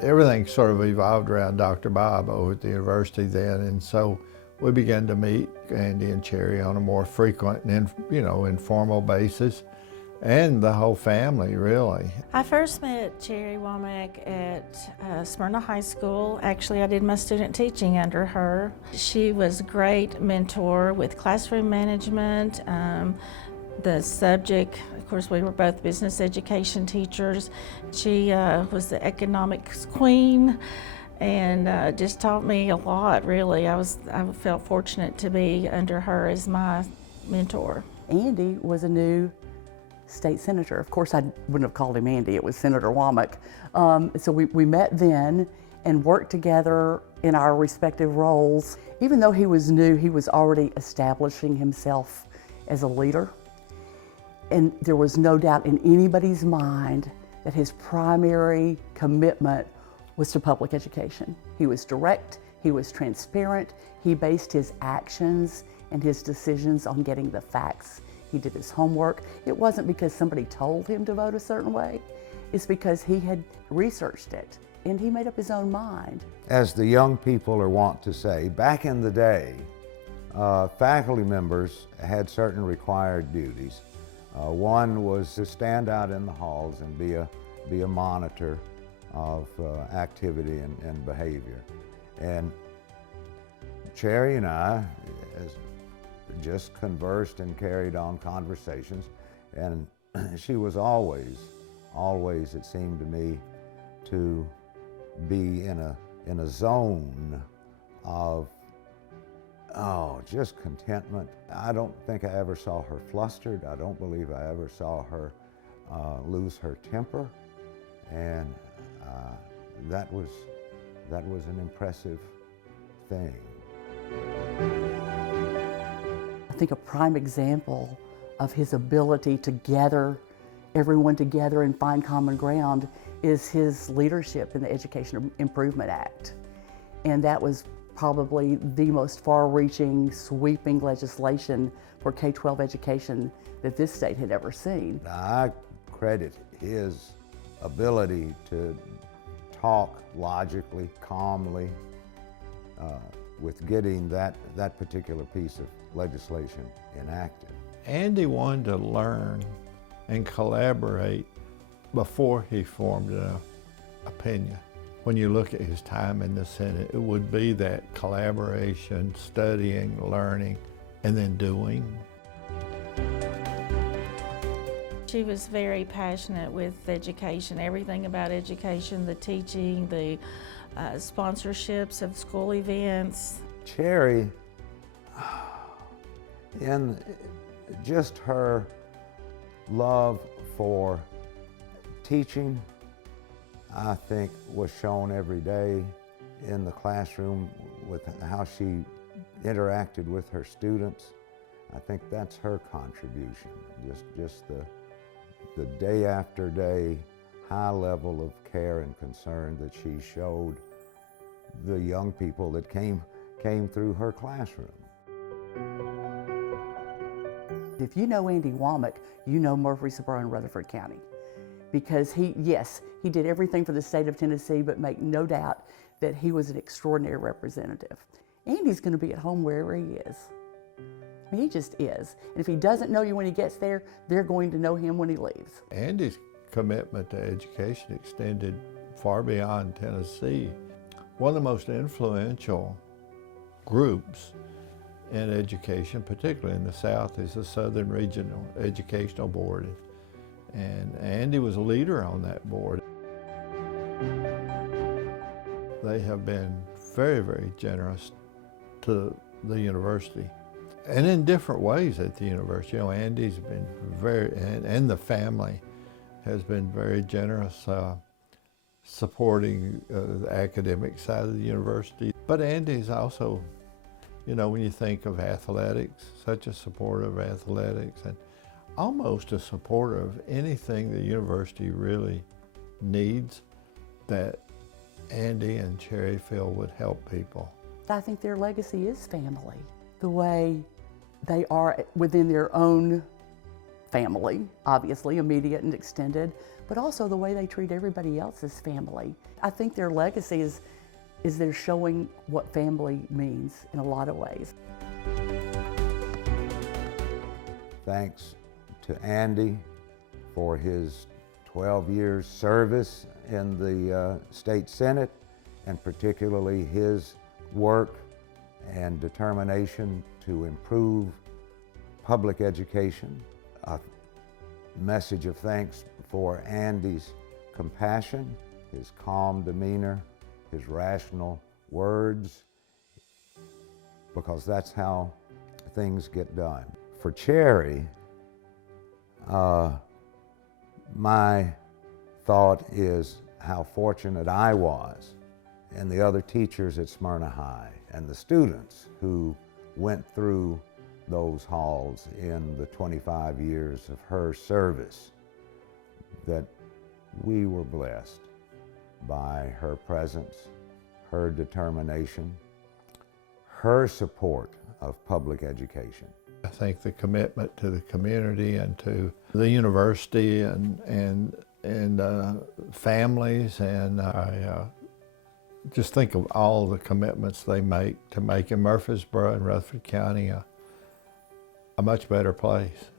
everything sort of evolved around Dr. Bob over at the university then, and so we began to meet Andy and Cherry on a more frequent and informal basis, and the whole family really. I first met Cherry Womack at Smyrna High School. Actually, I did my student teaching under her. She was a great mentor with classroom management. The subject, of course, we were both business education teachers. She was the economics queen and just taught me a lot, really. I felt fortunate to be under her as my mentor. Andy was a new state senator. Of course, I wouldn't have called him Andy, it was Senator Womack. So we met then and worked together in our respective roles. Even though he was new, he was already establishing himself as a leader. And there was no doubt in anybody's mind that his primary commitment was to public education. He was direct, he was transparent, he based his actions and his decisions on getting the facts. He did his homework. It wasn't because somebody told him to vote a certain way, it's because he had researched it and he made up his own mind. As the young people are wont to say, back in the day, faculty members had certain required duties. One was to stand out in the halls and be a monitor of activity and behavior. And Cherry and I just conversed and carried on conversations, and she was always, it seemed to me, to be in a zone of just contentment. I don't think I ever saw her flustered. I don't believe I ever saw her lose her temper, and that was an impressive thing. I think a prime example of his ability to gather everyone together and find common ground is his leadership in the Education Improvement Act. And that was probably the most far-reaching, sweeping legislation for K-12 education that this state had ever seen. I credit his ability to talk logically, calmly, with getting that particular piece of legislation enacted. Andy wanted to learn and collaborate before he formed an opinion. When you look at his time in the Senate, it would be that collaboration, studying, learning, and then doing. She was very passionate with education, everything about education, the teaching, the sponsorships of school events. Cherry, in just her love for teaching, I think was shown every day in the classroom with how she interacted with her students. I think that's her contribution, just the day after day high level of care and concern that she showed the young people that came through her classroom. If you know Andy Womack, you know Murfreesboro and Rutherford County. Because he did everything for the state of Tennessee, but make no doubt that he was an extraordinary representative. Andy's going to be at home wherever he is. I mean, he just is. And if he doesn't know you when he gets there, they're going to know him when he leaves. Andy's commitment to education extended far beyond Tennessee. One of the most influential groups in education, particularly in the South, is the Southern Regional Educational Board. And Andy was a leader on that board. They have been very, very generous to the university, and in different ways at the university. You know, Andy's been very, and the family has been very generous supporting the academic side of the university. But Andy's also, you know, when you think of athletics, such a supporter of athletics, and almost a supporter of anything the university really needs that Andy and Cherry feel would help people. I think their legacy is family. The way they are within their own family, obviously, immediate and extended, but also the way they treat everybody else as family. I think their legacy is they're showing what family means in a lot of ways. Thanks to Andy for his 12 years service in the State Senate, and particularly his work and determination to improve public education. A message of thanks for Andy's compassion, his calm demeanor, his rational words, because that's how things get done. For Cherry, my thought is how fortunate I was, and the other teachers at Smyrna High, and the students who went through those halls in the 25 years of her service, that we were blessed by her presence, her determination, her support of public education. I think the commitment to the community and to the university and families, and I just think of all the commitments they make to making Murfreesboro and Rutherford County a much better place.